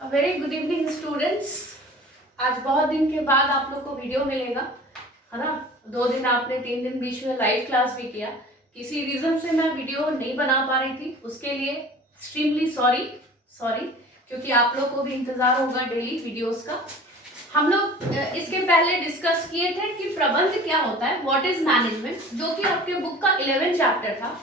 Very good evening students. आज बहुत दिन के बाद आप लोग को वीडियो मिलेगा, है ना। 2 दिन आपने 3 दिन बीच में लाइव क्लास भी किया। किसी रीजन से मैं वीडियो नहीं बना पा रही थी, उसके लिए एक्सट्रीमली सॉरी, क्योंकि आप लोग को भी इंतजार होगा डेली वीडियोस का। हम लोग इसके पहले डिस्कस किए थे कि प्रबंध क्या होता है, व्हाट इज मैनेजमेंट, जो कि आपके बुक का 11 चैप्टर था।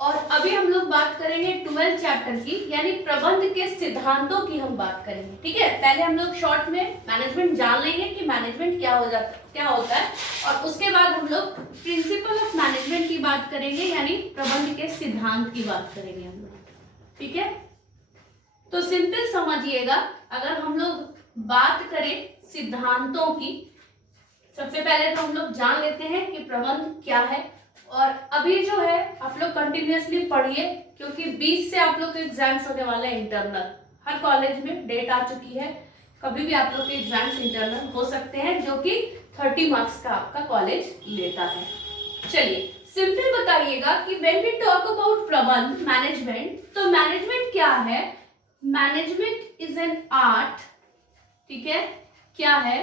और अभी हम लोग बात करेंगे 12 चैप्टर की, यानी प्रबंध के सिद्धांतों की हम बात करेंगे। ठीक है, पहले हम लोग शॉर्ट में मैनेजमेंट जान लेंगे कि मैनेजमेंट क्या होता है, और उसके बाद हम लोग प्रिंसिपल ऑफ मैनेजमेंट की बात करेंगे, यानी प्रबंध के सिद्धांत की बात करेंगे हम लोग। ठीक है, तो सिंपल समझिएगा, अगर हम लोग बात करें सिद्धांतों की, सबसे पहले तो हम लोग जान लेते हैं कि प्रबंध क्या है। और अभी जो है आप लोग कंटिन्यूअसली पढ़िए, क्योंकि 20 से आप लोग के एग्जाम्स होने वाले हैं इंटरनल। हर कॉलेज में डेट आ चुकी है, कभी भी आप लोग के एग्जाम्स इंटरनल हो सकते हैं, जो कि 30 मार्क्स का आपका कॉलेज लेता है। चलिए सिंपल बताइएगा कि व्हेन वी टॉक अबाउट प्रबंध मैनेजमेंट, तो मैनेजमेंट क्या है। Management is an art. ठीक है, क्या है,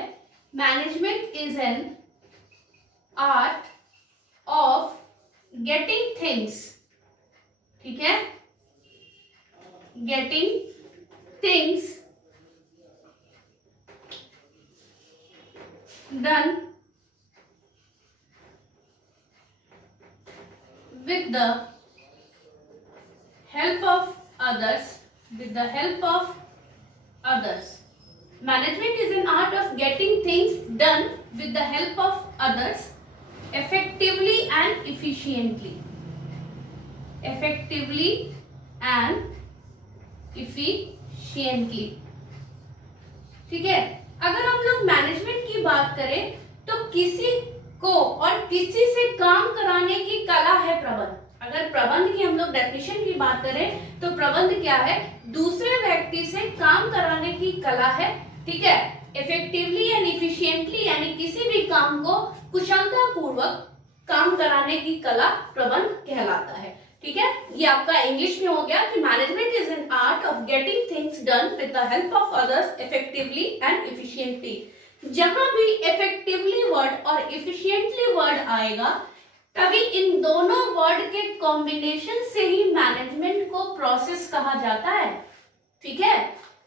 management is an art of getting things. ठीक है, getting things done with the help of others. Management is an art of getting things done with the help of others effectively and efficiently. ठीक है, अगर हम लोग management की बात करें तो किसी को और किसी से काम कराने की कला है प्रबंध। अगर प्रबंध की हम लोग डेफिनेशन की बात करें तो प्रबंध क्या है, दूसरे व्यक्ति से काम कराने की कला है। ठीक है, इफेक्टिवली एंड इफिशिएंटली, यानी किसी भी काम को कुशलता पूर्वक काम कराने की कला प्रबंध कहलाता है। ठीक है, ये आपका इंग्लिश में हो गया कि management is an art of getting things done with the help of others effectively and efficiently. जहां भी इफेक्टिवली वर्ड और इफिशिएंटली वर्ड आएगा, तभी इन दोनों वर्ड के कॉम्बिनेशन से ही मैनेजमेंट को प्रोसेस कहा जाता है। ठीक है,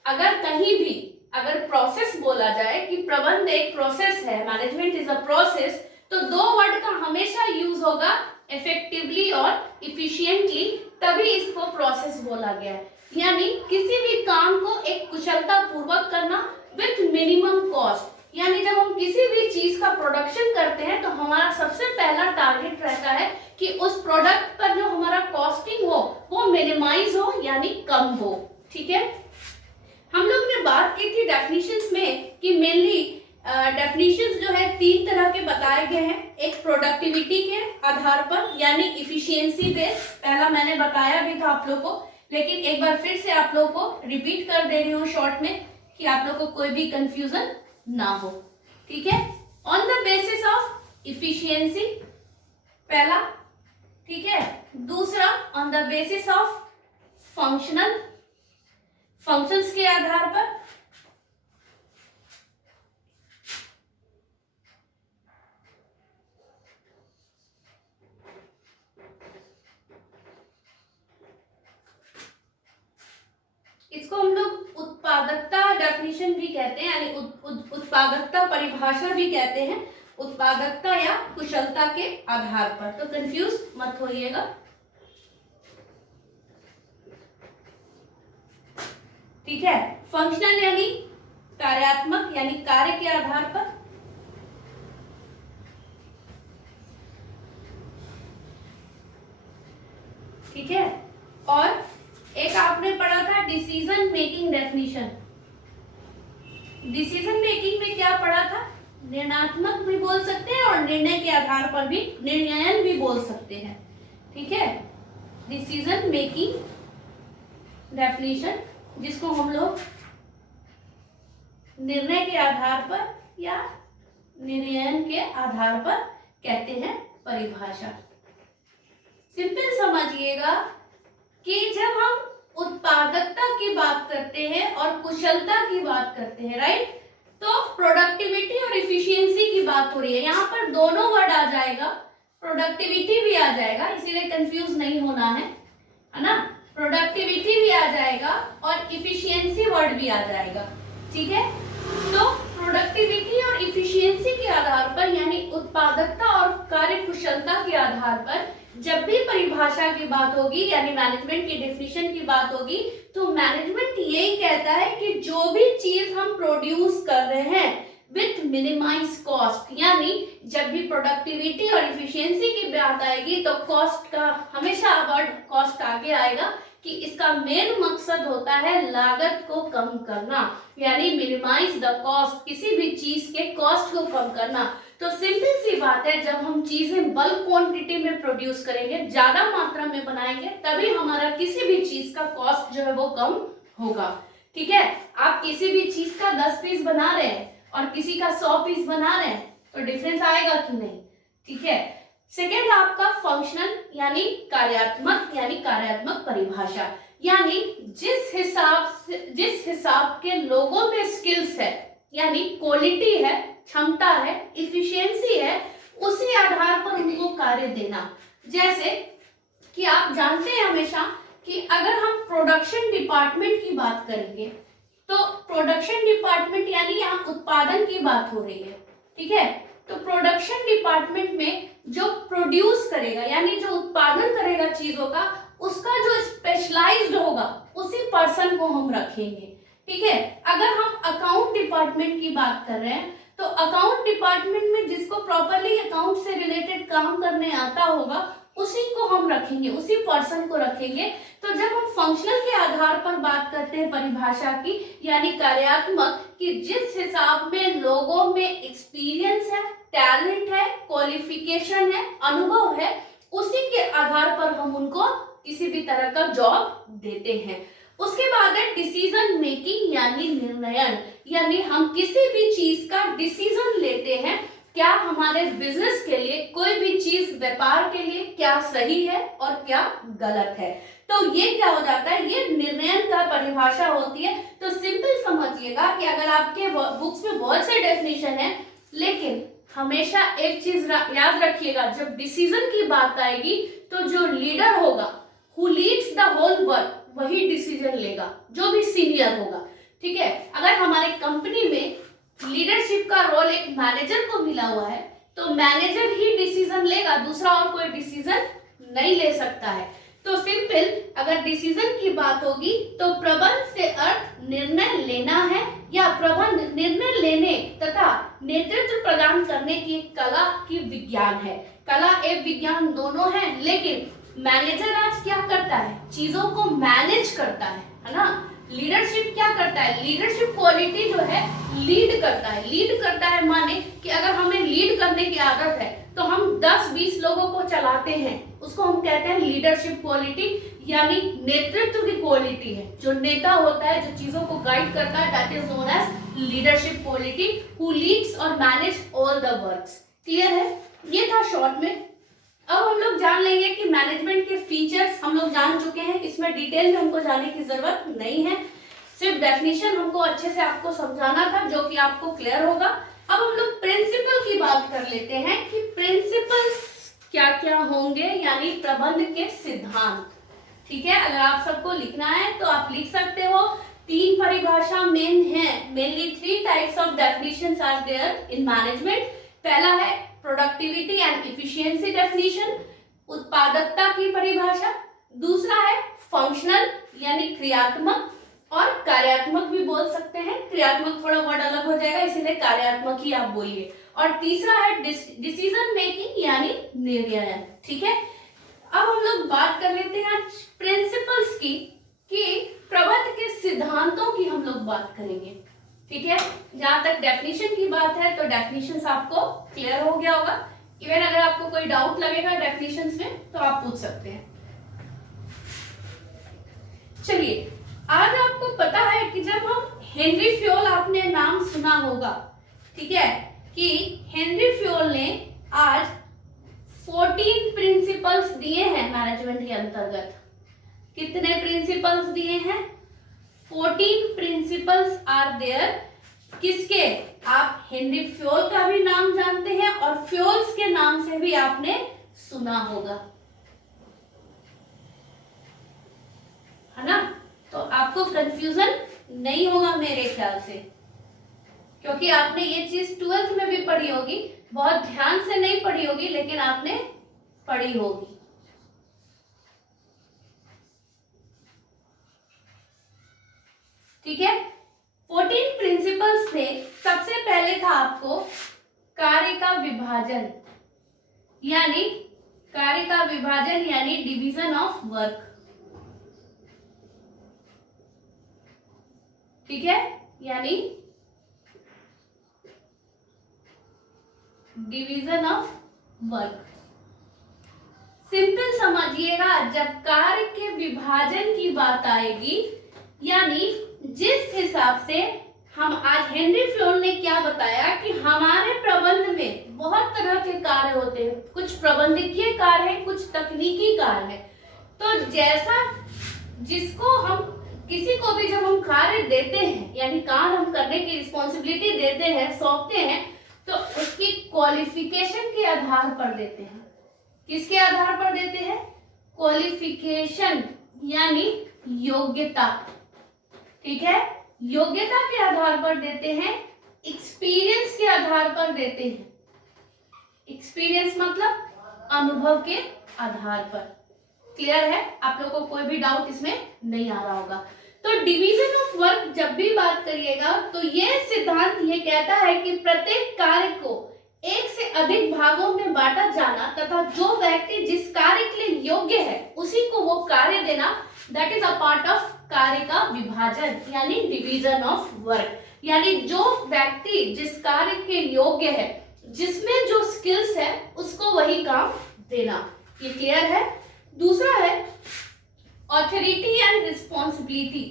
अगर कहीं भी अगर प्रोसेस बोला जाए कि प्रबंध एक प्रोसेस है, मैनेजमेंट इज अ प्रोसेस, तो 2 वर्ड का हमेशा यूज होगा, इफेक्टिवली और इफिशिएंटली, तभी इसको प्रोसेस बोला गया है। यानी किसी भी काम को एक कुशलता पूर्वक करना विथ मिनिमम कॉस्ट। यानी जब हम किसी भी चीज का प्रोडक्शन करते हैं तो हमारा सबसे पहला टारगेट रहता है कि उस प्रोडक्ट पर जो हमारा कॉस्टिंग हो वो मिनिमाइज हो, यानी कम हो। ठीक है, हम लोग ने बात की थी डेफिनेशंस में कि मेनली डेफिनेशंस जो है 3 तरह के बताए गए हैं। एक प्रोडक्टिविटी के आधार पर, यानी इफिशियंसी बेस, पहला मैंने बताया भी था आप लोग को, लेकिन एक बार फिर से आप लोग को रिपीट कर दे रही हूँ शॉर्ट में, कि आप लोग को कोई भी कंफ्यूजन ना हो। ठीक है, on the basis of efficiency पहला। ठीक है, दूसरा on the basis of functions के आधार पर। इसको हम लोग उत्पादकता डेफिनेशन भी कहते हैं, यानी उत्पादकता परिभाषा भी कहते हैं, उत्पादकता या कुशलता के आधार पर। तो कंफ्यूज मत होइएगा। ठीक है, फंक्शनल यानी कार्यात्मक, यानी कार्य के आधार पर। ठीक है, और एक आपने पढ़ा था decision making definition. Decision making में क्या पढ़ा था, निर्णयात्मक भी बोल सकते हैं और निर्णय के आधार पर भी निर्णयन भी बोल सकते हैं। ठीक है, डिसीजन मेकिंग डेफिनेशन, जिसको हम लोग निर्णय के आधार पर या निर्णयन के आधार पर कहते हैं परिभाषा। सिंपल समझिएगा कि जब हम उत्पादकता की बात करते हैं और कुशलता की बात करते हैं, राइट। तो प्रोडक्टिविटी और इफिशियंसी की बात हो रही है, यहाँ पर दोनों वर्ड आ जाएगा, प्रोडक्टिविटी भी आ जाएगा, इसीलिए कंफ्यूज नहीं होना है ना। प्रोडक्टिविटी भी आ जाएगा और इफिशियंसी वर्ड भी आ जाएगा, ठीक है। तो प्रोडक्टिविटी और इफिशियंसी के आधार पर यानी उत्पादकता और कार्य कुशलता के आधार पर जब भी परिभाषा की बात होगी यानी मैनेजमेंट की डेफिनेशन की बात होगी, तो मैनेजमेंट यही कहता है कि जो भी चीज हम प्रोड्यूस कर रहे हैं विथ मिनिमाइज कॉस्ट, यानी जब भी प्रोडक्टिविटी और इफिशियंसी की बात आएगी तो कॉस्ट का हमेशा वर्ड कॉस्ट आगे आएगा कि इसका मेन मकसद होता है लागत को कम करना, यानी मिनिमाइज द कॉस्ट, किसी भी चीज के कॉस्ट को कम करना। तो सिंपल सी बात है, जब हम चीजें बल्क क्वांटिटी में प्रोड्यूस करेंगे, ज्यादा मात्रा में बनाएंगे, तभी हमारा किसी भी चीज का कॉस्ट जो है वो कम होगा, ठीक है। आप किसी भी चीज का 10 पीस बना रहे हैं और किसी का 100 पीस बना रहे हैं तो डिफरेंस आएगा कि नहीं, ठीक है। सेकेंड आपका फंक्शनल यानी कार्यात्मक परिभाषा, यानी जिस हिसाब के लोगों में स्किल्स है यानी क्वालिटी है, क्षमता है, इफिशियंसी है, उसी आधार पर उनको कार्य देना। जैसे कि आप जानते हैं हमेशा कि अगर हम प्रोडक्शन डिपार्टमेंट की बात करेंगे तो प्रोडक्शन डिपार्टमेंट यानी यहाँ उत्पादन की बात हो रही है, ठीक है। तो प्रोडक्शन डिपार्टमेंट में जो प्रोड्यूस करेगा यानी जो उत्पादन करेगा चीजों का, उसका जो स्पेशलाइज्ड होगा उसी पर्सन को हम रखेंगे, ठीक है। अगर हम अकाउंट डिपार्टमेंट की बात कर रहे हैं तो अकाउंट डिपार्टमेंट में जिसको प्रॉपरली अकाउंट से रिलेटेड काम करने आता होगा उसी को हम रखेंगे, उसी पर्सन को रखेंगे। तो जब हम फंक्शनल के आधार पर बात करते हैं परिभाषा की यानी कार्यात्मक, कि जिस हिसाब में लोगों में एक्सपीरियंस है, टैलेंट है, क्वालिफिकेशन है, अनुभव है, उसी के आधार पर हम उनको किसी भी तरह का जॉब देते हैं। उसके बाद है डिसीजन मेकिंग यानी निर्णयन, यानी हम किसी भी चीज का डिसीजन लेते हैं, क्या हमारे बिजनेस के लिए कोई भी चीज व्यापार के लिए क्या सही है और क्या गलत है। तो ये क्या हो जाता है, ये निर्णयन का परिभाषा होती है। तो सिंपल समझिएगा कि अगर आपके बुक्स में बहुत से डेफिनेशन है, लेकिन हमेशा एक चीज याद रखिएगा, जब डिसीजन की बात आएगी तो जो लीडर होगा, who leads the whole work, वही डिसीजन लेगा, जो भी सीनियर होगा, ठीक है। अगर हमारे कंपनी में लीडरशिप का रोल एक मैनेजर को मिला हुआ है तो मैनेजर ही डिसीजन लेगा, दूसरा और कोई डिसीजन नहीं ले सकता है। तो सिंपल अगर डिसीजन की बात होगी तो प्रबंध से अर्थ निर्णय लेना है या प्रबंध निर्णय लेने तथा नेतृत्व प्रदान करने की कला की विज्ञान है। कला एवं विज्ञान दोनों है, लेकिन मैनेजर आज क्या करता है, चीजों को मैनेज करता है ना। लीडरशिप क्या करता है, लीडरशिप क्वालिटी जो है लीड करता है माने कि अगर हमें लीड करने की आदत है तो हम 10-20 लोगों को चलाते हैं, उसको हम कहते हैं लीडरशिप क्वालिटी, यानी नेतृत्व की क्वालिटी है। जो नेता होता है, जो चीजों को गाइड करता है, that is known as leadership quality, who leads और manage all the works. Clear है, ये था शॉर्ट में। अब हम लोग जान लेंगे कि मैनेजमेंट के फीचर्स हम लोग जान चुके हैं, इसमें डिटेल में हमको जाने की जरूरत नहीं है, सिर्फ डेफिनेशन हमको अच्छे से आपको समझाना था जो कि आपको क्लियर होगा। अब हम लोग प्रिंसिपल की बात कर लेते हैं कि प्रिंसिपल्स क्या क्या होंगे, यानी प्रबंध के सिद्धांत, ठीक है। अगर आप सबको लिखना है तो आप लिख सकते हो। 3 परिभाषा मेन है, mainly 3 types of definitions are there in management. पहला है प्रोडक्टिविटी एंड इफिशियंसी डेफिनेशन, उत्पादकता की परिभाषा। दूसरा है फंक्शनल यानी क्रियात्मक, और कार्यात्मक भी बोल सकते हैं, क्रियात्मक थोड़ा वर्ड अलग हो जाएगा इसीलिए कार्यात्मक ही आप बोलिए। और तीसरा है डिसीजन मेकिंग यानी निर्णय, ठीक है। अब हम लोग बात कर लेते हैं प्रिंसिपल्स की, कि प्रबंध के सिद्धांतों की हम लोग बात करेंगे, ठीक है। जहां तक डेफिनेशन की बात है तो डेफिनेशंस आपको क्लियर हो गया होगा। इवन अगर आपको कोई डाउट लगेगा डेफिनेशंस में तो आप पूछ सकते हैं। चलिए, आज आपको पता है कि जब हम हेनरी फ्योल, आपने नाम सुना होगा, ठीक है, कि हेनरी फ्योल ने आज 14 प्रिंसिपल्स दिए हैं मैनेजमेंट के अंतर्गत। कितने प्रिंसिपल्स दिए हैं? 14 प्रिंसिपल्स आर देयर। किसके? आप हेनरी फ्योल का भी नाम जानते हैं और फ्योल्स के नाम से भी आपने सुना होगा, है ना? तो आपको कंफ्यूजन नहीं होगा मेरे ख्याल से, क्योंकि आपने ये चीज 12th में भी पढ़ी होगी, बहुत ध्यान से नहीं पढ़ी होगी लेकिन आपने पढ़ी होगी। ठीक है, 14 प्रिंसिपल्स में सबसे पहले था आपको कार्य का विभाजन, यानी कार्य का विभाजन यानी डिवीजन ऑफ वर्क। ठीक है, यानी डिवीजन ऑफ वर्क। सिंपल समझिएगा, जब कार्य के विभाजन की बात आएगी, यानी जिस हिसाब से हम आज हेनरी फ्योल ने क्या बताया कि हमारे प्रबंध में बहुत तरह के कार्य होते हैं, कुछ प्रबंधकीय कार्य है, कुछ तकनीकी कार्य है। तो जैसा जिसको हम किसी को भी जब हम कार्य देते हैं, यानी काम हम करने की रिस्पॉन्सिबिलिटी देते हैं, सौंपते हैं, तो उसकी क्वालिफिकेशन के आधार पर देते हैं। किसके आधार पर देते हैं? क्वालिफिकेशन यानी योग्यता। ठीक है, योग्यता के आधार पर देते हैं, एक्सपीरियंस के आधार पर देते हैं। एक्सपीरियंस मतलब अनुभव के आधार पर। क्लियर है? आप लोगों को कोई भी डाउट इसमें नहीं आ रहा होगा। तो डिवीजन ऑफ वर्क जब भी बात करिएगा तो ये सिद्धांत ये कहता है कि प्रत्येक कार्य को एक से अधिक भागों में बांटा जाना तथा जो व्यक्ति जिस कार्य के लिए योग्य है उसी को वो कार्य देना, that is a part of कार्य का विभाजन यानी डिवीजन ऑफ वर्क। यानी जो व्यक्ति जिस कार्य के योग्य है, जिसमें जो स्किल्स है, उसको वही काम देना। ये क्लियर है? दूसरा है ऑथोरिटी एंड रिस्पॉन्सिबिलिटी।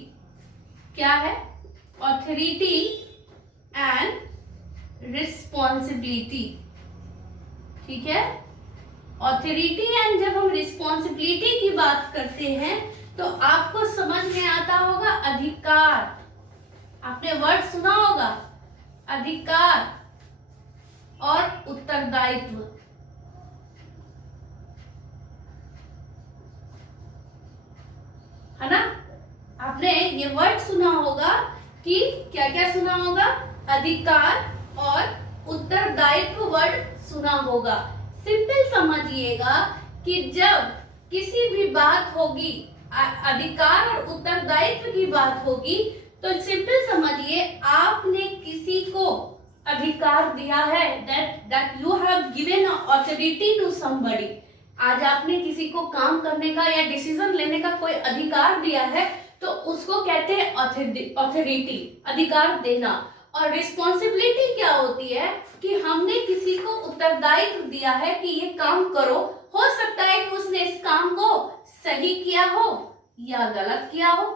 क्या है? Authority and responsibility. ठीक है, ऑथोरिटी एंड जब हम रिस्पॉन्सिबिलिटी की बात करते हैं तो आपको समझ में आता होगा अधिकार। आपने वर्ड सुना होगा, अधिकार और उत्तरदायित्व। है ना? आपने ये वर्ड सुना होगा कि क्या क्या सुना होगा? अधिकार और उत्तरदायित्व वर्ड सुना होगा। सिंपल समझिएगा कि जब किसी भी बात होगी, अधिकार और उत्तरदायित्व की बात होगी, तो सिंपल समझिए आपने किसी को अधिकार दिया है, that you have given authority to somebody। आज आपने किसी को काम करने का या डिसीजन लेने का कोई अधिकार दिया है तो उसको कहते हैं ऑथोरिटी, अधिकार देना। और रिस्पॉन्सिबिलिटी क्या होती है कि हमने किसी को उत्तरदायित्व दिया है कि ये काम करो। हो सकता है कि उसने इस काम को सही किया हो या गलत किया हो,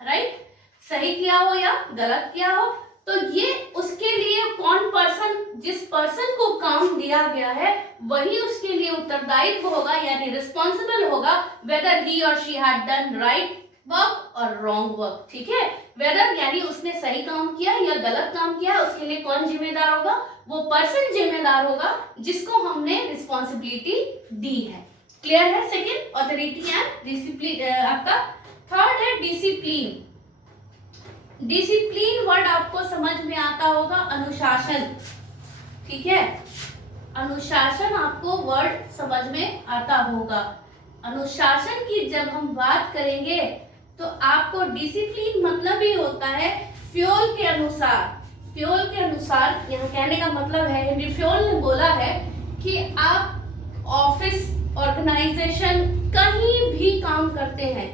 राइट? सही किया हो या गलत किया हो, तो ये उसके लिए कौन पर्सन, जिस पर्सन को काम दिया गया है वही उसके लिए उत्तरदायित्व होगा यानी रिस्पॉन्सिबल होगा, वेदर ही और she had done right work और रॉन्ग वर्क। ठीक है, वेदर यानी उसने सही काम किया या गलत काम किया, उसके लिए कौन जिम्मेदार होगा? वो पर्सन जिम्मेदार होगा जिसको हमने रिस्पॉन्सिबिलिटी दी है। क्लियर है? Second authority and discipline. आपका थर्ड है डिसिप्लिन। डिसिप्लिन वर्ड आपको समझ में आता होगा अनुशासन। ठीक है, अनुशासन आपको वर्ड समझ में आता होगा। अनुशासन की जब हम बात करेंगे तो आपको डिसिप्लिन मतलब ही होता है फ्योल के अनुसार। फ्योल के अनुसार यहाँ कहने का मतलब है, हेनरी फ्योल ने बोला है कि आप ऑफिस, ऑर्गेनाइजेशन, कहीं भी काम करते हैं,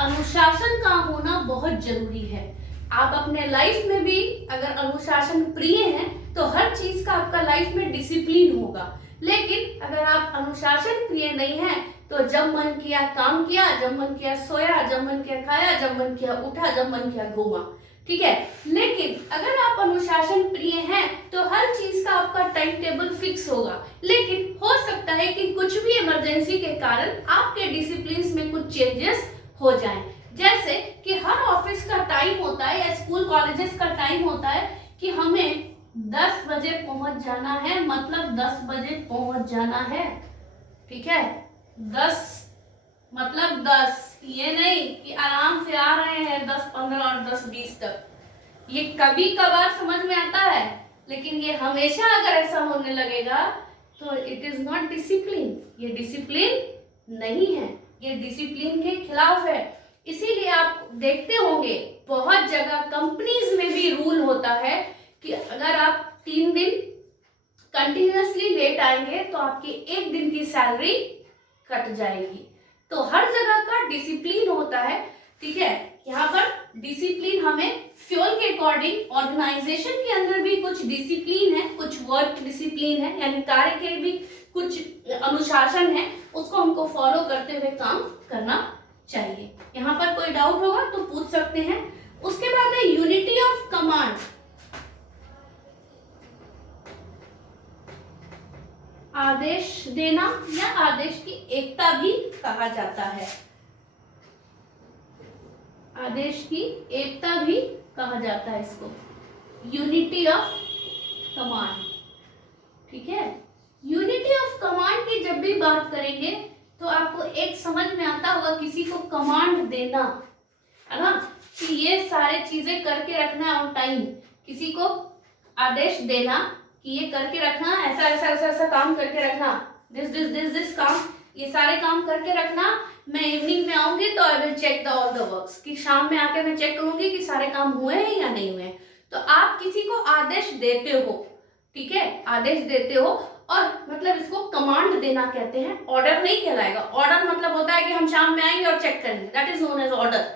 अनुशासन का होना बहुत जरूरी है। आप अपने लाइफ में भी अगर अनुशासन प्रिय हैं तो हर चीज का आपका लाइफ में डिसिप्लिन होगा। लेकिन अगर आप अनुशासन प्रिय नहीं हैं तो जब मन किया काम किया, जब मन किया सोया, जब मन किया खाया, जब मन किया उठा, जब मन किया घूमा। ठीक है, लेकिन अगर आप अनुशासन प्रिय हैं तो हर चीज का आपका टाइम टेबल फिक्स होगा। लेकिन हो सकता है कि कुछ भी इमरजेंसी के कारण आपके डिसिप्लिन में कुछ चेंजेस हो जाएं। जैसे कि हर ऑफिस का टाइम होता है या स्कूल कॉलेजेस का टाइम होता है कि हमें 10 बजे पहुंच जाना है, मतलब 10 बजे पहुंच जाना है, ठीक है। 10 मतलब 10, ये नहीं कि आराम से आ रहे हैं 10-15 और 10-20 तक। ये कभी कभार समझ में आता है, लेकिन ये हमेशा अगर ऐसा होने लगेगा तो इट इज नॉट डिसिप्लिन। ये डिसिप्लिन नहीं है, ये डिसिप्लिन के खिलाफ है। इसीलिए आप देखते होंगे बहुत जगह कंपनीज में भी रूल होता है कि अगर आप 3 दिन कंटिन्यूअसली लेट आएंगे तो आपकी 1 दिन की सैलरी कट जाएगी। तो हर जगह का डिसिप्लिन होता है, ठीक है। यहाँ पर डिसिप्लिन हमें फ्यूल के अकॉर्डिंग, ऑर्गेनाइजेशन के अंदर भी कुछ डिसिप्लिन है, कुछ वर्क डिसिप्लिन है, यानी कार्य के भी कुछ अनुशासन है, उसको हमको फॉलो करते हुए काम करना चाहिए। यहाँ पर कोई डाउट होगा तो पूछ सकते हैं। उसके बाद है यूनिटी ऑफ कमांड। आदेश देना या आदेश की एकता भी कहा जाता है। आदेश की एकता भी कहा जाता है इसको, यूनिटी ऑफ कमांड, ठीक है। यूनिटी ऑफ कमांड की जब भी बात करेंगे तो आपको एक समझ में आता होगा, किसी को कमांड देना, है ना, कि ये सारे चीजें करके रखना ऑन टाइम। किसी को आदेश देना कि ये करके रखना, ऐसा ऐसा ऐसा ऐसा काम करके रखना, दिस काम, ये सारे काम करके रखना। मैं इवनिंग में आऊंगी तो I will check the all the works, कि शाम में आके मैं चेक करूंगी कि सारे काम हुए हैं या नहीं हुए। तो आप किसी को आदेश देते हो, ठीक है, आदेश देते हो, और मतलब इसको कमांड देना कहते हैं, ऑर्डर नहीं कहलाएगा। ऑर्डर मतलब होता है कि हम शाम में आएंगे और चेक करेंगे, that is known as order.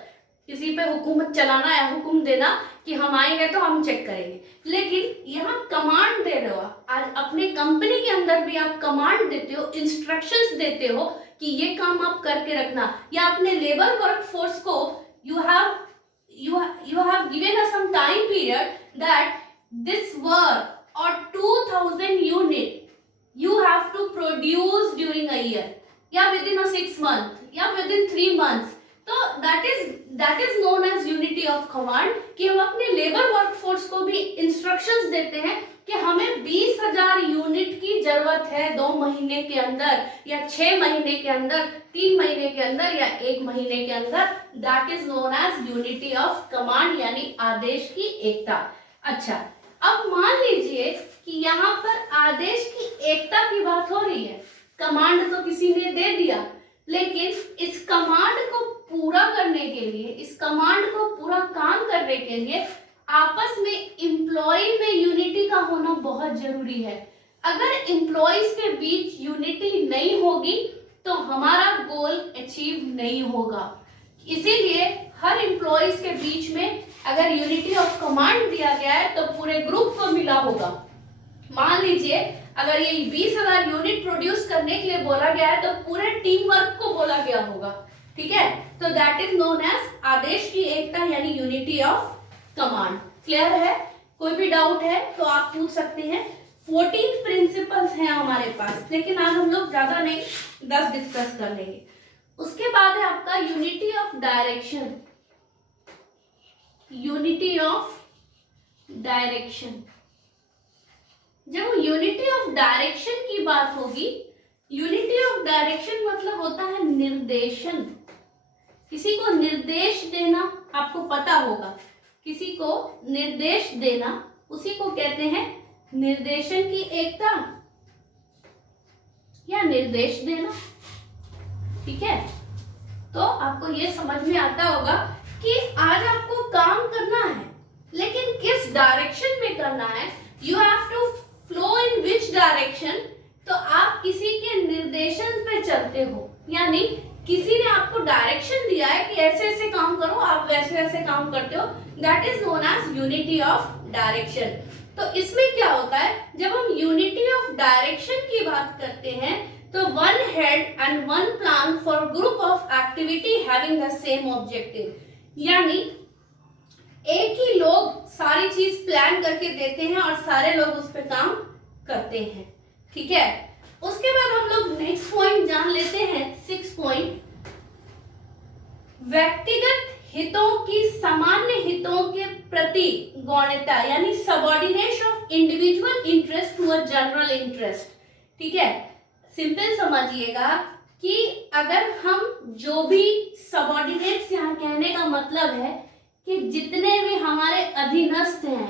किसी पे हुकूमत चलाना या हुक्म देना कि हम आएंगे तो हम चेक करेंगे। लेकिन यहाँ कमांड दे रहे हो, आज अपने कंपनी के अंदर भी आप कमांड देते हो, इंस्ट्रक्शंस देते हो कि ये काम आप करके रखना, या अपने लेबर वर्क फोर्स को you have given us some time period that this work और 2000 unit you have to produce during a year, या within a 6 month, या within 3 months। तो that is known as unity of command, कि हम अपने labour workforce को भी instructions देते हैं कि हमें 20,000 यूनिट की जरूरत है 2 महीने के अंदर, या 6 महीने के अंदर, 3 महीने के अंदर, या 1 महीने के अंदर। That is known as unity of command, यानी आदेश की एकता। अच्छा, अब मान लीजिए कि यहाँ पर आदेश की एकता की बात हो रही है। कमांड तो किसी ने दे दिया, लेकिन इस कमांड को पूरा करने के लिए, इस कमांड को पूरा काम करने के लिए आपस में एम्प्लॉय में यूनिटी का होना बहुत जरूरी है। अगर एम्प्लॉयज के बीच यूनिटी नहीं होगी तो हमारा गोल अचीव नहीं होगा। इसीलिए हर एम्प्लॉयज के बीच में अगर यूनिटी ऑफ कमांड दिया गया है तो पूरे ग्रुप को मिला होगा। मान लीजिए अगर ये 20,000 यूनिट प्रोड्यूस करने के लिए बोला गया है तो पूरे टीम वर्क को बोला गया होगा, ठीक है। तो दैट इज नोन एज आदेश की एकता, यानी यूनिटी ऑफ कमांड। क्लियर है? कोई भी डाउट है तो आप पूछ सकते हैं। 14 प्रिंसिपल्स हैं हमारे पास, लेकिन आज हम लोग ज्यादा नहीं, 10 डिस्कस कर लेंगे। उसके बाद है आपका unity of direction. Unity of direction, जब यूनिटी ऑफ डायरेक्शन की बात होगी, यूनिटी ऑफ डायरेक्शन मतलब होता है निर्देशन। किसी को निर्देश देना, आपको पता होगा, किसी को निर्देश देना, उसी को कहते हैं निर्देशन की एकता या निर्देश देना, ठीक है। तो आपको ये समझ में आता होगा कि आज आपको काम करना है, लेकिन किस डायरेक्शन में करना है, you have to flow in which direction. तो आप किसी के निर्देशन पे चलते हो, यानी किसी ने आपको डायरेक्शन दिया है कि ऐसे ऐसे काम करो, आप वैसे वैसे काम करते हो, that is known as unity of direction. तो इसमें क्या होता है, जब हम यूनिटी ऑफ डायरेक्शन की बात करते हैं तो one head and one plan for group of activity having the same objective, यानी एक ही लोग सारी चीज प्लान करके देते हैं और सारे लोग उस पर काम करते हैं, ठीक है। उसके बाद हम लोग नेक्स्ट पॉइंट जान लेते हैं, 6 पॉइंट, व्यक्तिगत हितों की सामान्य हितों के प्रति गौणता, यानी subordination of individual interest to a general interest. ठीक है, सिंपल समझिएगा कि अगर हम जो भी सबऑर्डिनेट्स, यहाँ कहने का मतलब है कि जितने भी हमारे अधीनस्थ हैं,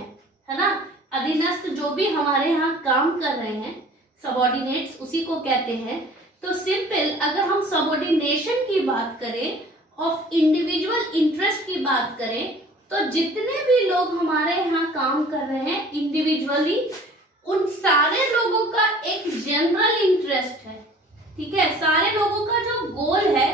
है ना, अधीनस्थ जो भी हमारे यहाँ काम कर रहे हैं, सबऑर्डिनेट्स उसी को कहते हैं। तो सिंपल अगर हम सबऑर्डिनेशन की बात करें, ऑफ इंडिविजुअल इंटरेस्ट की बात करें, तो जितने भी लोग हमारे यहाँ काम कर रहे हैं इंडिविजुअली, उन सारे लोगों का एक जनरल इंटरेस्ट है। ठीक है, सारे लोगों का जो गोल है,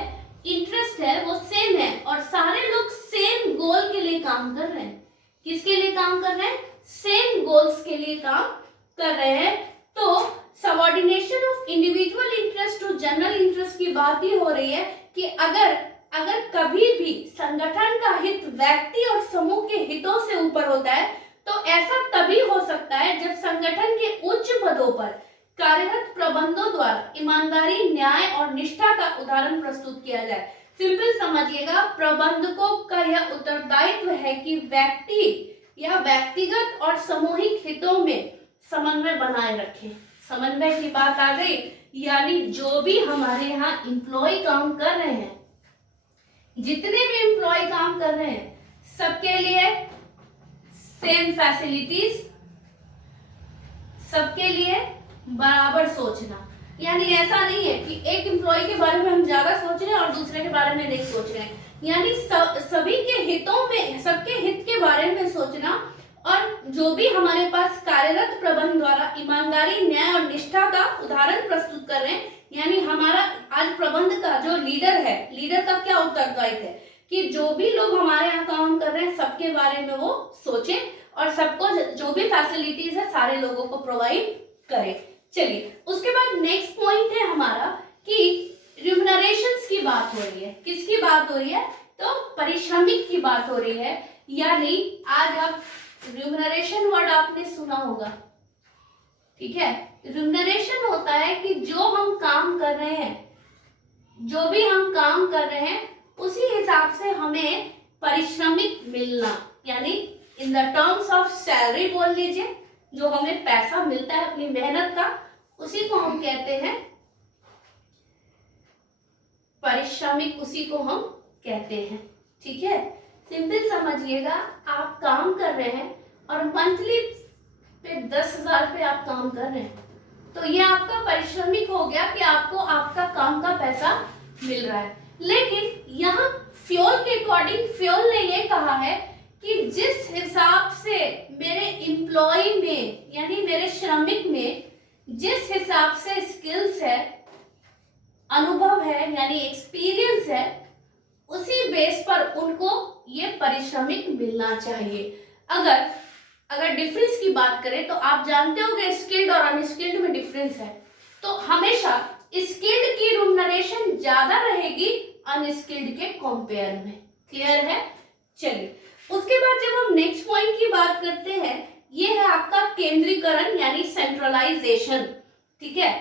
इंटरेस्ट है, वो सेम है और सारे लोग सेम गोल के लिए काम कर रहे हैं। किसके लिए काम कर रहे हैं? सेम गोल्स के लिए काम कर रहे हैं। तो subordination of individual interest to general interest की बात ही हो रही है कि अगर कभी भी संगठन का हित व्यक्ति और समूह के हितों से ऊपर होता है, तो ऐसा तभी हो सकता है जब संगठन के उच्च पदों पर कार्यरत प्रबंधों द्वारा ईमानदारी, न्याय और निष्ठा का उदाहरण प्रस्तुत किया जाए। सिंपल समझिएगा, प्रबंधकों का यह उत्तरदायित्व है कि व्यक्ति या व्यक्तिगत और सामूहिक हितों में समन्वय बनाए रखें। समन्वय की बात आ गई, यानी जो भी हमारे यहाँ एम्प्लॉय काम कर रहे हैं, जितने भी एम्प्लॉय काम कर रहे हैं, सबके लिए सेम फैसिलिटीज, सबके लिए बराबर सोचना। यानी ऐसा नहीं है कि एक एम्प्लॉय के बारे में हम ज्यादा सोच रहे हैं और दूसरे के बारे में नहीं सोच रहे हैं। यानी सभी के हितों में, सबके हित के बारे में सोचना, और जो भी हमारे पास कार्यरत प्रबंध द्वारा ईमानदारी, न्याय और निष्ठा का उदाहरण प्रस्तुत कर रहे हैं। यानी हमारा आज प्रबंध का जो लीडर है, लीडर का क्या उत्तरदायित्व है कि जो भी लोग हमारे यहाँ काम कर रहे हैं, सबके बारे में वो सोचें और सबको जो भी फैसिलिटीज है सारे लोगों को प्रोवाइड करें। चलिए, उसके बाद नेक्स्ट पॉइंट है हमारा कि रिम्यूनरेशंस की बात हो रही है। किसकी बात हो रही है? तो पारिश्रमिक की बात हो रही है। यानी आज आप रिम्यूनरेशन वर्ड आपने सुना होगा। ठीक है, रिम्यूनरेशन होता है कि जो हम काम कर रहे हैं, जो भी हम काम कर रहे हैं, उसी हिसाब से हमें पारिश्रमिक मिलना, यानी in the terms of salary बोल लीजिए, जो हमें पैसा मिलता है अपनी मेहनत का, उसी को हम कहते हैं पारिश्रमिक, उसी को हम कहते हैं। ठीक है, सिंपल समझिएगा, आप काम कर रहे हैं और मंथली पे 10,000 पे आप काम कर रहे हैं, तो ये आपका पारिश्रमिक हो गया कि आपको आपका काम का पैसा मिल रहा है। लेकिन यहाँ फ्यूल के अकॉर्डिंग फ्यूल ने ये कहा है कि जिस हिसाब से मेरे एम्प्लॉय में, यानी मेरे श्रमिक में जिस हिसाब से स्किल्स है, अनुभव है, यानी एक्सपीरियंस है, उसी बेस पर उनको ये पारिश्रमिक मिलना चाहिए। अगर डिफरेंस की बात करें तो आप जानते होंगे स्किल्ड और अनस्किल्ड में डिफरेंस है, तो हमेशा स्किल्ड की रिम्यूनरेशन ज्यादा रहेगी अनस्किल्ड के कंपेयर में। क्लियर है? चलिए, उसके बाद जब हम नेक्स्ट पॉइंट की बात करते हैं, ये है आपका केंद्रीकरण यानी सेंट्रलाइजेशन। ठीक है,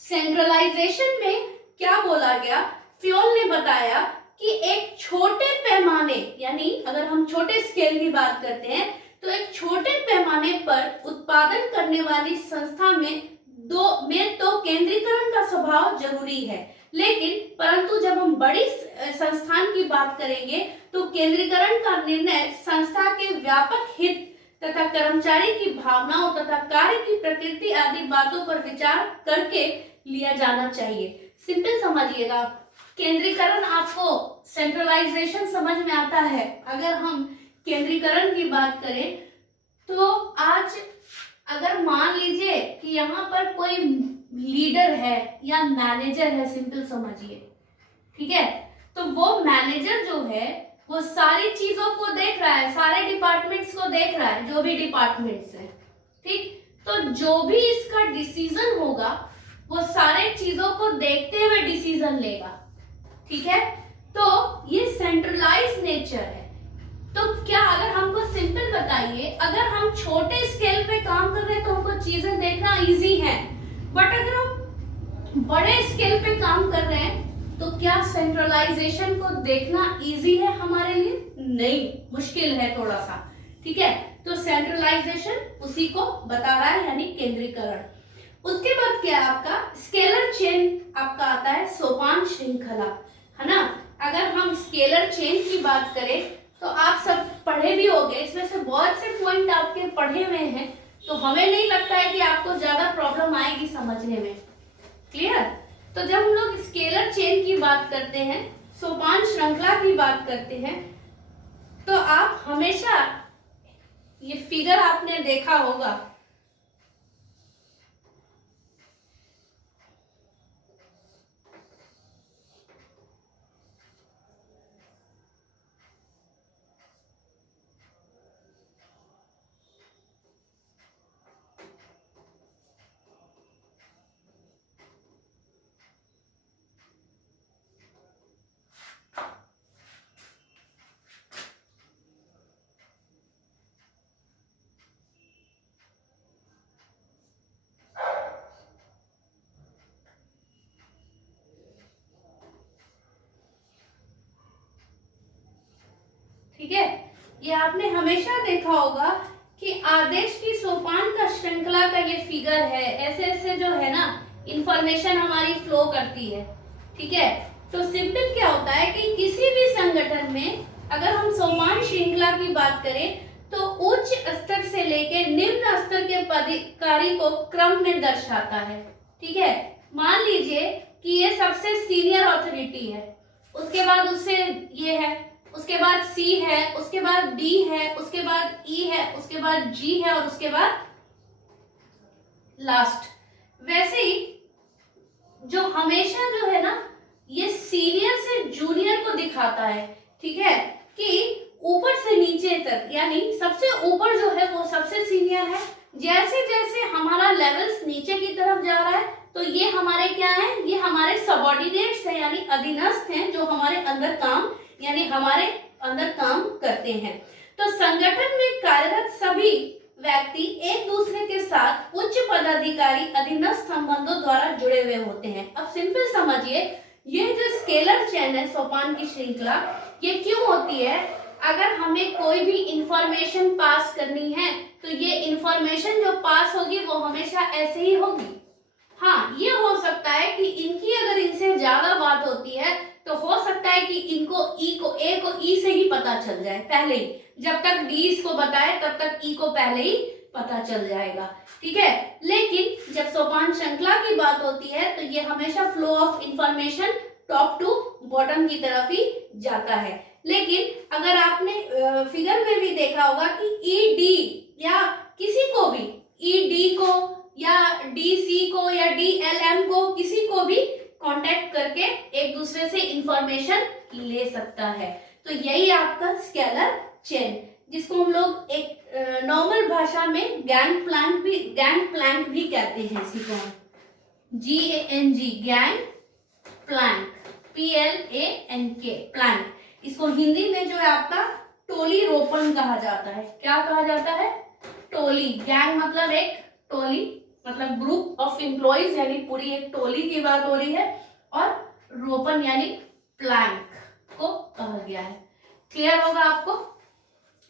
सेंट्रलाइजेशन में क्या बोला गया? फ्यूल ने बताया कि एक छोटे पैमाने, यानी अगर हम छोटे स्केल की बात करते हैं, तो एक छोटे पैमाने पर उत्पादन करने वाली संस्था में तो केंद्रीकरण का स्वभाव जरूरी है, लेकिन परंतु जब हम बड़ी संस्थान की बात करेंगे तो केंद्रीकरण का निर्णय संस्था के व्यापक हित तथा कर्मचारी की भावनाओं तथा कार्य की प्रकृति आदि बातों पर विचार करके लिया जाना चाहिए। सिंपल समझिएगा, केंद्रीकरण आपको सेंट्रलाइजेशन समझ में आता है। अगर हम केंद्रीकरण की बात करें तो आज अगर मान लीजिए कि यहाँ पर कोई लीडर है या मैनेजर है, सिंपल समझिए, ठीक है, तो वो मैनेजर जो है वो सारी चीजों को देख रहा है, सारे डिपार्टमेंट्स को देख रहा है, जो भी डिपार्टमेंट्स है, ठीक, तो जो भी इसका डिसीजन होगा वो सारे चीजों को देखते हुए डिसीजन लेगा। ठीक है, तो ये सेंट्रलाइज नेचर है। तो क्या, अगर हमको सिंपल बताइए, अगर हम छोटे स्केल पे काम कर रहे हैं तो हमको चीजें देखना इजी है, बट अगर हम बड़े स्केल पे काम कर रहे हैं तो क्या सेंट्रलाइजेशन को देखना इजी है हमारे लिए? नहीं, मुश्किल है थोड़ा सा। ठीक है, तो सेंट्रलाइजेशन उसी को बता रहा है, यानी केंद्रीकरण। उसके बाद क्या है आपका स्केलर चेन, आपका आता है सोपान श्रृंखला, है ना। अगर हम स्केलर चेन की बात करें तो आप सब पढ़े भी होंगे, इसमें से बहुत से पॉइंट आपके पढ़े हुए हैं, तो हमें नहीं लगता है कि आपको ज्यादा प्रॉब्लम आएगी समझने में। क्लियर? तो जब हम लोग स्केलर चेन की बात करते हैं, सोपान श्रृंखला की बात करते हैं, तो आप हमेशा ये फिगर आपने देखा होगा, ठीक है। ये आपने हमेशा देखा होगा कि आदेश की सोपान का श्रृंखला का ये फिगर है, ऐसे ऐसे जो है ना इंफॉर्मेशन हमारी फ्लो करती है। ठीक है, तो सिंपल क्या होता है कि किसी भी संगठन में अगर हम सोपान श्रृंखला की बात करें तो उच्च स्तर से लेकर निम्न स्तर के पदाधिकारी को क्रम में दर्शाता है। ठीक है, मान लीजिए कि ये सबसे सीनियर अथॉरिटी है, उसके बाद उससे ये है, उसके बाद सी है, उसके बाद डी है, उसके बाद ई है, उसके बाद जी है और उसके बाद लास्ट। वैसे ही जो हमेशा जो है ना ये सीनियर से जूनियर को दिखाता है। ठीक है, कि ऊपर से नीचे तक, यानी सबसे ऊपर जो है वो सबसे सीनियर है, जैसे जैसे हमारा लेवल्स नीचे की तरफ जा रहा है तो ये हमारे क्या है, ये हमारे सबऑर्डिनेट्स हैं, यानी अधीनस्थ हैं जो हमारे अंदर काम यानी हमारे अंदर काम करते हैं। तो संगठन में कार्यरत सभी व्यक्ति एक दूसरे के साथ उच्च पदाधिकारी अधीनस्थ संबंधों द्वारा जुड़े हुए होते हैं। अब सिंपल समझिए, ये जो स्केलर चेन है सोपान की श्रृंखला, ये क्यों होती है? अगर हमें कोई भी इंफॉर्मेशन पास करनी है तो ये इंफॉर्मेशन जो पास होगी वो हमेशा ऐसे ही होगी। हाँ, ये हो सकता है कि इनकी अगर इनसे ज्यादा बात होती है तो हो सकता है कि इनको ए को ई से ही पता चल जाए पहले ही, जब तक डी इसको बताए तब तक ई को पहले ही पता चल जाएगा। ठीक है, लेकिन जब सोपान श्रृंखला की बात होती है तो ये हमेशा flow of information top to bottom की तरफ ही जाता है। लेकिन अगर आपने फिगर में भी देखा होगा कि ई डी या किसी को भी, ई डी को या डी सी को या डी एल एम को, किसी को भी कांटेक्ट करके एक दूसरे से इंफॉर्मेशन ले सकता है। तो यही आपका स्केलर चेन, जिसको हम लोग एक नॉर्मल भाषा में गैंग प्लैंक भी कहते हैं। इसी को GANG gang plank, PLANK plank. इसको हिंदी में जो है आपका टोली रोपण कहा जाता है। क्या कहा जाता है? टोली। गैंग मतलब एक टोली, मतलब ग्रुप ऑफ एम्प्लॉइज, यानी पूरी एक टोली की बात हो रही है, और रोपण यानी प्लैंक को कहा गया है। क्लियर होगा आपको?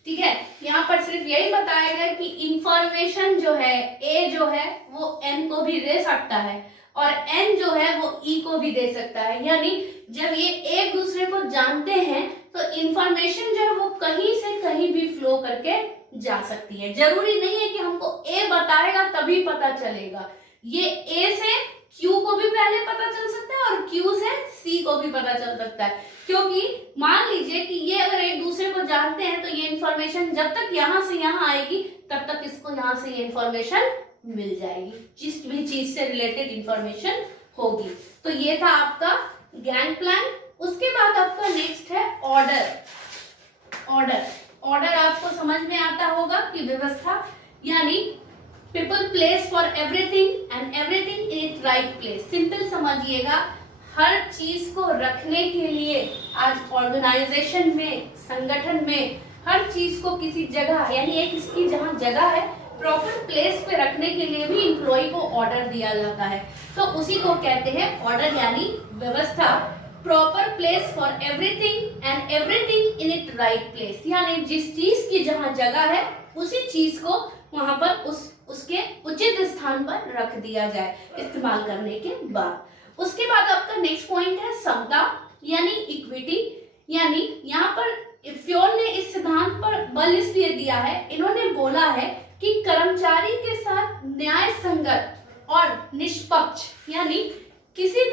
ठीक है, यहाँ पर सिर्फ यही बताया गया कि इंफॉर्मेशन जो है ए जो है वो एन को भी दे सकता है और एन जो है वो ई को भी दे सकता है। यानी जब ये एक दूसरे को जानते हैं तो इंफॉर्मेशन जो है वो कहीं से कहीं भी फ्लो करके जा सकती है। जरूरी नहीं है कि हमको ए बताएगा तभी पता चलेगा, ये ए से क्यू को भी पहले पता चल सकता है और क्यू से सी को भी पता चल सकता है। क्योंकि मान लीजिए कि ये अगर एक दूसरे को जानते हैं तो ये इंफॉर्मेशन जब तक यहाँ से यहाँ आएगी तब तक इसको यहाँ से ये इंफॉर्मेशन मिल जाएगी, जिस भी चीज से रिलेटेड इंफॉर्मेशन होगी। तो ये था आपका गैंग प्लान। उसके बाद आपका नेक्स्ट है ऑर्डर। ऑर्डर आपको समझ में आता होगा कि व्यवस्था, यानी people place for everything and everything in it right place. Simple समझिएगा, हर चीज को रखने के लिए आज ऑर्गेनाइजेशन में, संगठन में हर चीज को किसी जगह, यानी एक इसकी जहां जगह है प्रॉपर प्लेस पे रखने के लिए भी एम्प्लॉय को ऑर्डर दिया जाता है। तो उसी को कहते हैं ऑर्डर, यानी व्यवस्था। Proper place for everything and everything in it right place, यानी जिस चीज की जहां जगह है उसी चीज को वहां पर उसके उचित स्थान पर रख दिया जाए इस्तेमाल करने के बाद। उसके बाद आपका नेक्स्ट पॉइंट है समता यानी इक्विटी, यानी यहाँ पर फ्योल ने इस सिद्धांत पर बल इसलिए दिया है, इन्होंने बोला है कि कर्मचारी के साथ न्याय संगत और निष्पक्ष, यानी किसी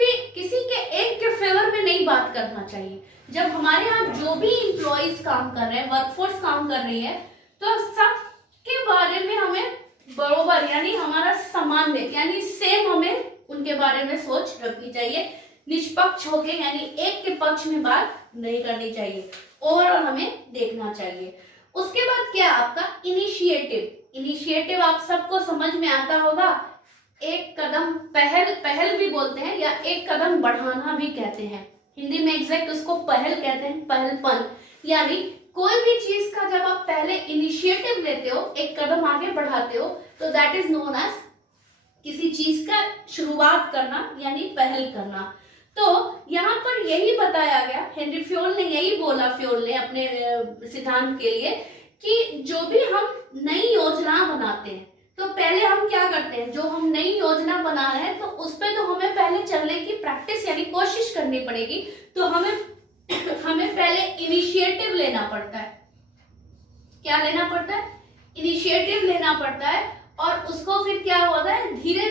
के एक के फेवर में नहीं बात करना चाहिए। जब हमारे यहाँ जो भी इम्प्लॉइज काम कर रहे हैं, वर्कफोर्स काम कर रही है, तो सबके बारे में हमें बरोबर यानी हमारा सामान्य यानी सेम हमें उनके बारे में सोच रखनी चाहिए। निष्पक्ष होके यानी एक के पक्ष में बात नहीं करनी चाहिए, ओवरऑल हमें देखना चाहिए। उसके बाद क्या आपका इनिशिएटिव आप सबको समझ में आता होगा। एक कदम पहल भी बोलते हैं या एक कदम बढ़ाना भी कहते हैं, हिंदी में एग्जैक्ट उसको पहल कहते हैं, पहलपन। यानी कोई भी चीज का जब आप पहले इनिशिएटिव लेते हो, एक कदम आगे बढ़ाते हो, तो दैट इज नोन एज किसी चीज का शुरुआत करना यानी पहल करना। तो यहाँ पर यही बताया गया, हेनरी फ्योल ने यही बोला, फ्योल ने अपने सिद्धांत के लिए कि जो भी हम नई योजना बनाते हैं तो पहले हम क्या करते हैं, जो हम नई योजना बना रहे हैं तो उस पर तो हमें पहले चलने की प्रैक्टिस यानी कोशिश करनी पड़ेगी। तो हमें पहले इनिशिएटिव लेना पड़ता है। क्या लेना पड़ता है? इनिशिएटिव लेना पड़ता है, और उसको फिर क्या होता है, धीरे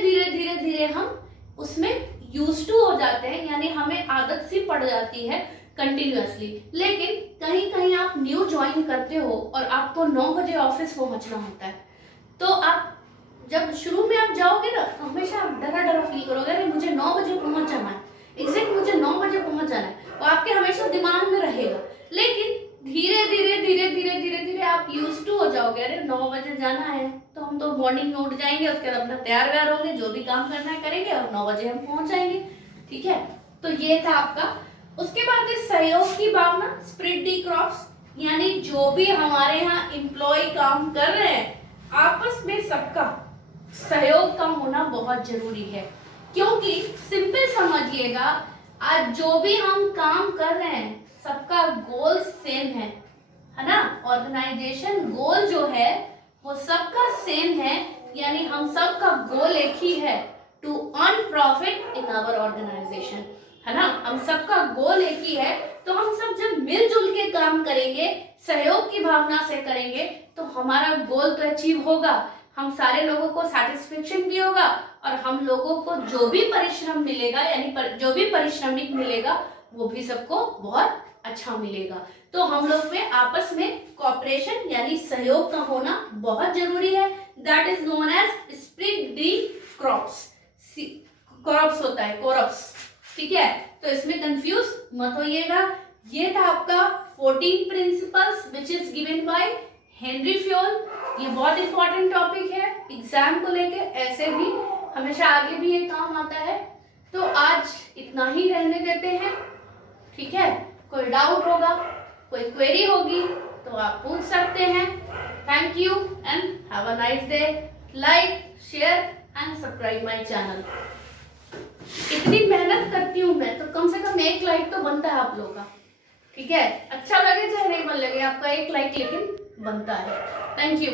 धीरे हम उसमें यूज टू हो जाते हैं, यानी हमें आदत सी पड़ जाती है कंटिन्यूअसली। लेकिन कहीं कहीं आप न्यू ज्वाइन करते हो और आपको 9 बजे ऑफिस पहुंचना होता है, तो आप जब शुरू में आप जाओगे ना, हमेशा डरा फील करोगे, अरे मुझे 9 बजे पहुंच जाना है, एग्जैक्ट मुझे 9 बजे पहुंच जाना है, और आपके हमेशा दिमाग में रहेगा। लेकिन धीरे धीरे आप यूज टू हो जाओगे, अरे 9 बजे जाना है तो हम तो मॉर्निंग में उठ जाएंगे, उसके बाद अपना तैयार व्यार होंगे, जो भी काम करना है करेंगे और 9 बजे हम पहुंच जाएंगे। ठीक है, तो ये था आपका। उसके बाद इस सहयोग की भावना, स्प्रिट दी क्रॉप्स, यानी जो भी हमारे यहाँ एम्प्लॉय काम कर रहे हैं, आपस में सबका सहयोग का होना बहुत जरूरी है। क्योंकि सिंपल समझिएगा, आज जो भी हम काम कर रहे हैं सबका गोल सेम है ना। ऑर्गेनाइजेशन गोल जो है वो सबका सेम है, यानी हम सबका गोल एक ही है, to earn profit in our organisation, है ना। हम सबका गोल एक ही है, तो हम सब जब मिलजुल के काम करेंगे, सहयोग की भावना से करेंगे, तो हमारा गोल तो अचीव होगा, हम सारे लोगों को सेटिस्फेक्शन भी होगा, और हम लोगों को जो भी परिश्रम मिलेगा यानी जो भी पारिश्रमिक मिलेगा वो भी सबको बहुत अच्छा मिलेगा। तो हम लोग में आपस में कोऑपरेशन यानी सहयोग का होना बहुत जरूरी है। That is known as esprit de corps. Corps होता है कोरप्स, ठीक है, तो इसमें कंफ्यूज मत होइएगा। ये था आपका 14 principles which is given by Henry Fayol. ये बहुत इंपॉर्टेंट टॉपिक है एग्जाम को लेके, ऐसे भी हमेशा आगे भी ये काम आता है। तो आज इतना ही रहने देते हैं, ठीक है। कोई डाउट होगा, कोई क्वेरी होगी तो आप पूछ सकते हैं। Thank you and have a nice day. Like, share and subscribe my channel. इतनी मेहनत करती हूँ मैं, तो कम से कम 1 लाइक तो बनता है आप लोगों का, ठीक है। अच्छा लगे चाहे नहीं मन लगे, आपका 1 लाइक लेकिन बनता है। Thank you.